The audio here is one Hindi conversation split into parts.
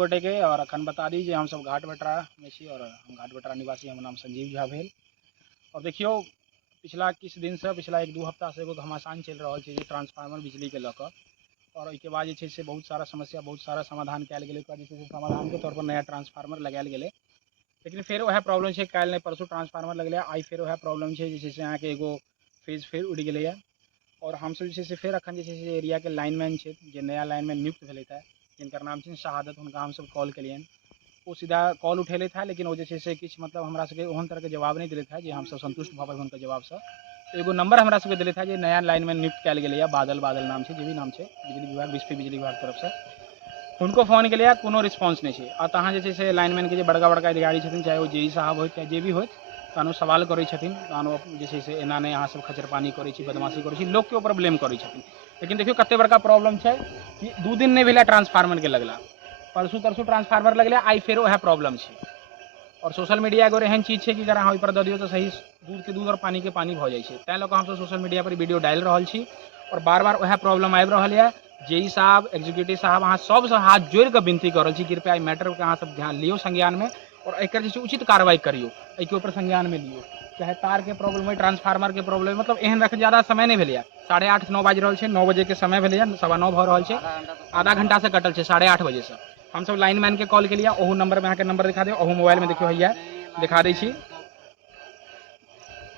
गोटे के और अखन बता दीजिए हम सब घाट भटरा में छी और हम घाट भटरा निवासी, हमर नाम संजीव झा भेल। और देखियो पिछला किछ दिन से, पिछला 1-2 हफ्ता से एगो घमासान चल रहा है ट्रांसफार्मर बिजली के लऽ कऽ, और ओहिके बाद जे छै से बहुत सारा समस्या, बहुत सारा समाधान कयल गेलै। ओकर जे छै से समाधान के तौर पर नया ट्रांसफार्मर लगायल गेलै, लेकिन फिर वह प्रॉब्लम है। काल्हि नहीं परसों ट्रांसफार्मर लगलै, आई फिर वह प्रॉब्लम है, जैसे यहाँ के एगो फेज फिर उड़ि गेलै। और हम सब जे फिर अखन जे एरिया के लाइनमैन छै, जे नया लाइनमैन नियुक्त भेलै था, जिनकर नाम छै शहादत, हुनका हम सब कॉल केलियन। वो सीधा कॉल उठेले था, लेकिन वो जे से किछ मतलब हमरा सबके ओहन तरह के जवाब नहीं दिले था जे हम सब संतुष्ट भऽ पाबि हुनकर जवाब से। एगो नंबर हमरा सबके दिले था जे नया लाइनमैन नियुक्त कयल गेलै, बादल नाम छै, जे भी नाम छै, बिजली विभाग, बिस्फी बिजली विभाग तरफ से उनको फोन के लिए कोनो रिस्पॉन्स नहीं है। तहाँ जे लाइनमैन के बड़का बड़का अधिकारी छथिन, चाहे वो जेई साहब हो चाहे जे भी हो, तहनो सवाल करे छथिन, तहनो जे से एना नहीं अहाँ सब खचरपानी करै छी, बदमाशी करै छी, लोग के ऊपर ब्लेम करै छथिन। लेकिन देखियो कते बड़का प्रॉब्लम है कि 2 दिन नहीं भेला ट्रांसफार्मर के लगला, परसू तरसू ट्रांसफार्मर लगले, आई फेर वह प्रॉब्लम है। और सोशल मीडिया एगो एहन चीज है कि अगर अहाँ ओहिपर दऽ दियौ तो सही दूध के दूध और पानी के पानी भऽ जाइ छै। तैं लऽ कऽ हमसब सोशल मीडिया पर वीडियो डालि रहल छी और बार बार वह प्रॉब्लम आबि रहल है। जेई साहब, एग्जीक्यूटिव साहब, अहाँ सबसे हाथ जोड़ के विनती कर रहल छी, कृपया ई मैटर के अहाँ सब ध्यान लियो, संज्ञान में, और एकर जे उचित कार्रवाई करियो, एहिके ऊपर संज्ञान में लियो। चाहे तार के प्रॉब्लम है, ट्रांसफार्मर के प्रॉब्लम, मतलब एहन रख ज्यादा समय नहीं भेलै, 8:30-9 बाजि रहल छै, 9 बजे के समय भेलै, 9:15 भऽ रहल छै, आधा घंटा से कटल छै, 8:30 बजे से। हम सब लाइनमैन के कॉल के लिए, ओहू नंबर में अहाँ के नंबर दिखा दियो, ओहू मोबाइल में देखियो हैया दिखा दै छी,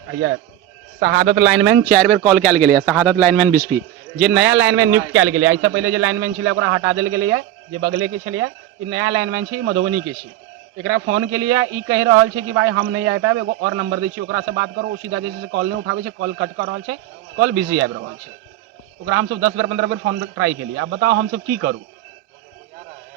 हैया शहादत लाइनमैन 4 बेर कॉल कयल गेलै, शहादत लाइनमैन बिस्फी, जे नया लाइनमैन नियुक्त कयल गेलै। एहिसँ पहिले जे लाइनमैन छलै ओकरा हटा देल गेलै, जे बगले के छलै, ई नया लाइनमैन छै, मधुबनी के छै। एकरा फोन के लिए ई कहि रहल छै कि भाई हम नहीं आ पाएब, एगो और नंबर दै छी, ओकरा से बात करो। ओ सीधा जैसे कॉल नहीं उठाबै छै, कॉल कट कर रहल छै, कॉल बिजी आबि रहल छै। ओकरा हम सब 10 बेर 15 बेर फोन पर ट्राई केलिए। अब बताओ हम सब की करूँ,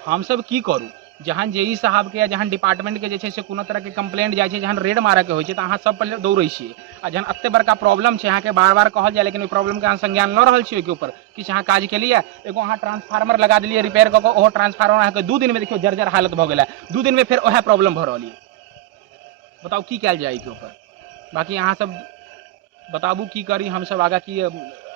हम सब की करूँ? जहाँ जेई साहब के या जहाँ डिपार्टमेंट के जे से कोनो तरह के कंप्लेंट जाए छै, जहाँ रेड मारे के होइ छै, तऽ अहाँ सब पहले दौड़े छियै। आ जहाँ एते बड़का प्रॉब्लम छै, अहाँ के बार बार कहल जाए, लेकिन ओहि प्रॉब्लम के अहाँ संज्ञान ल रहल छियै, ओहिके ऊपर किछु अहाँ काज के लिए। एगो अहाँ ट्रांसफार्मर लगा दिलिए रिपेयर कऽ के, ओहो ट्रांसफार्मर अहाँ के 2 दिन में देखियो जर्जर हालत भऽ गेल है, 2 दिन में फिर वह प्रॉब्लम भऽ रहल है। बताओ की कयल जाए एहिके ऊपर? बाकी अहाँ सब बताबू की करी, हम सब आगा की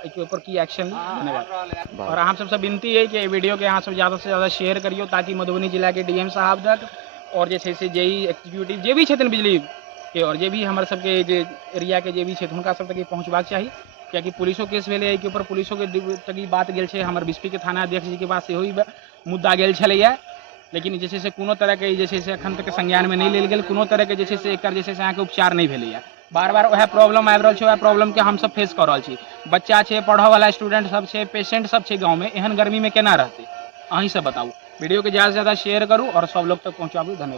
के ऊपर की एक्शन ली। धन्यवाद। और हम सबसे विनती है कि वीडियो के अहाँ सब ज़्यादा से ज़्यादा शेयर करियो, ताकि मधुबनी जिला के डीएम साहब तक और जे से जेई एक्जीक्यूटिव जे भी छथिन बिजली के, और जे भी हमर सबके जे एरिया के जे भी छथिन, हुनका सब तक पहुँचबाक चाही। कियाकि पुलिसो केस भेलै एहिके ऊपर, पुलिसो के तक ई बात गेल छै, हमर बिस्फी के थाना अध्यक्ष जी के पास सेहो ई मुद्दा गेल छलैया, लेकिन जे से कोनो तरह के जे से एखन तक संज्ञान में नहीं लेल गेल, कोनो तरह के जे से एकर जे से अहाँ के उपचार नहीं भेलैया। बार बार वह प्रॉब्लम आबि रहल छै, वह प्रॉब्लम के हम सब फेस कर रहल छी। बच्चा छै, पढ़ऽ वाला स्टूडेंट सब छै, पेशेंट सब छै गाँव में, एहन गर्मी में केना रहते? अहीं सब बताऊ। वीडियो के ज़्यादा से ज़्यादा शेयर करूँ और सब लोग तक पहुँचाबू। धन्यवाद।